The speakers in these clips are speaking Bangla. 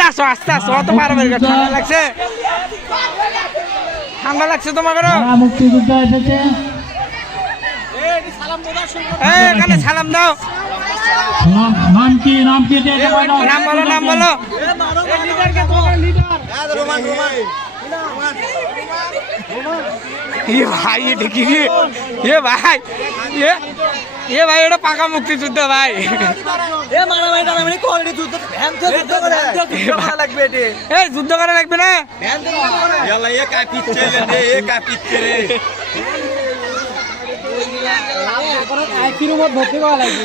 আস্তে আসো আস্তে আসো। অত পারবে ঠান্ডা লাগছে। ঠান্ডা লাগছে তোমাকে মুক্তিযুদ্ধ এসেছে। এখানে সালাম দাও। নাম- নাম কি নাম কি দিয়ে সবাই দাও। নাম বলো নাম বলো। এ ভাই এটা কি রে? এ ভাই এ ভাই এটা পাকা মুক্তিযুদ্ধ ভাই। এ মারামারি টানামারি করে যুদ্ধ ভ্যান যুদ্ধ করা। লাগবে এটি। যুদ্ধ করা লাগবে না? ভ্যান থেকে ইয়ালা এ ভর্তি করা লাগবে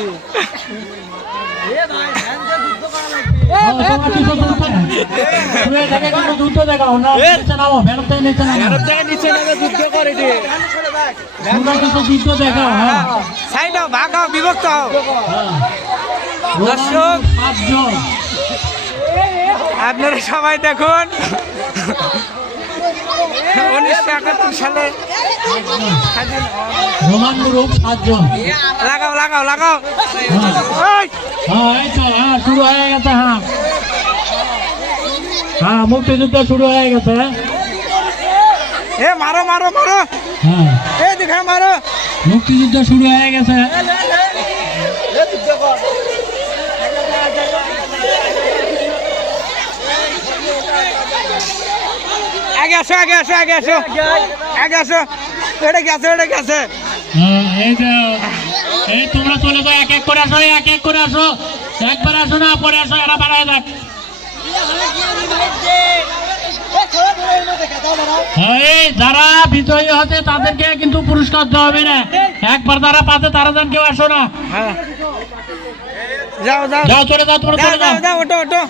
বিভক্ত হও হ্যাঁ। দর্শক। আপনারা সবাই দেখুন উনিশশো একাত্তর সালে স্বাধীন রোমান গ্রুপ সাতজন লাগাও লাগাও লাগাও হ্যাঁ হ্যাঁ হ্যাঁ শুরু হয়ে গেছে হ্যাঁ হ্যাঁ মুক্তিযুদ্ধ শুরু হয়ে গেছে। এ মারো মারো মারো। হ্যাঁ। এ দেখে মারো। মুক্তিযুদ্ধ শুরু হয়ে গেছে। আগে আসো আগে আসো আগে আসো। আগে আসো। এটা গেছে এটা গেছে এই যে এই তোমরা চলে যাও এক এক করে আসো এক এক করে আসো। একবার আসো না পরে আসো এরা বাড়ায় এই যারা বিজয়ী হচ্ছে তাদেরকে কিন্তু পুরস্কার দেওয়া হবে না। একবার যারা পাচ্ছে তারা যেন কেউ আসো না। হ্যাঁ। যাও যাও। চলে যাও তোমরা চলে যাও যাও। যাও ওটো ওটো